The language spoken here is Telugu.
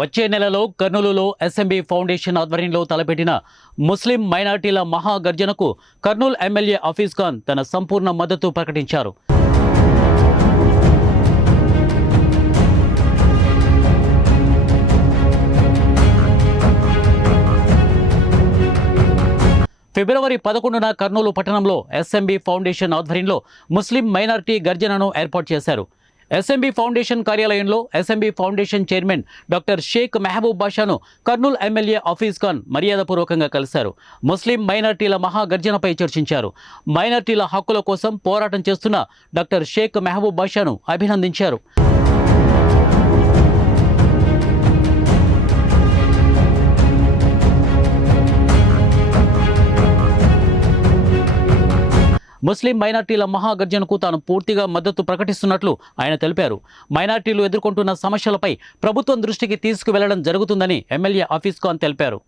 వచ్చే నెలలో కర్నూలులో ఎస్ఎంబీ ఫౌండేషన్ ఆధ్వర్యంలో తలపెట్టిన ముస్లిం మైనార్టీల మహాగర్జనకు కర్నూలు ఎమ్మెల్యే హఫీజ్ ఖాన్ తన సంపూర్ణ మద్దతు ప్రకటించారు. ఫిబ్రవరి 11న కర్నూలు పట్టణంలో ఎస్ఎంబీ ఫౌండేషన్ ఆధ్వర్యంలో ముస్లిం మైనార్టీ గర్జనను ఏర్పాటు చేశారు. ఎస్ఎంబీ ఫౌండేషన్ కార్యాలయంలో SMB Foundation chairman doctor Sheikh Mehboob బాషాను కర్నూలు ఎమ్మెల్యే హఫీజ్ ఖాన్ మర్యాదపూర్వకంగా కలిశారు. ముస్లిం మైనార్టీల మహాగర్జనపై చర్చించారు. మైనార్టీల హక్కుల కోసం పోరాటం చేస్తున్న డాక్టర్ షేక్ మెహబూబ్ బాషాను అభినందించారు. ముస్లిం మైనార్టీల మహాగర్జనకు తాను పూర్తిగా మద్దతు ప్రకటిస్తున్నట్లు ఆయన తెలిపారు. మైనార్టీలు ఎదుర్కొంటున్న సమస్యలపై ప్రభుత్వం దృష్టికి తీసుకువెళ్లడం జరుగుతుందని ఎమ్మెల్యే హఫీజ్ ఖాన్ తెలిపారు.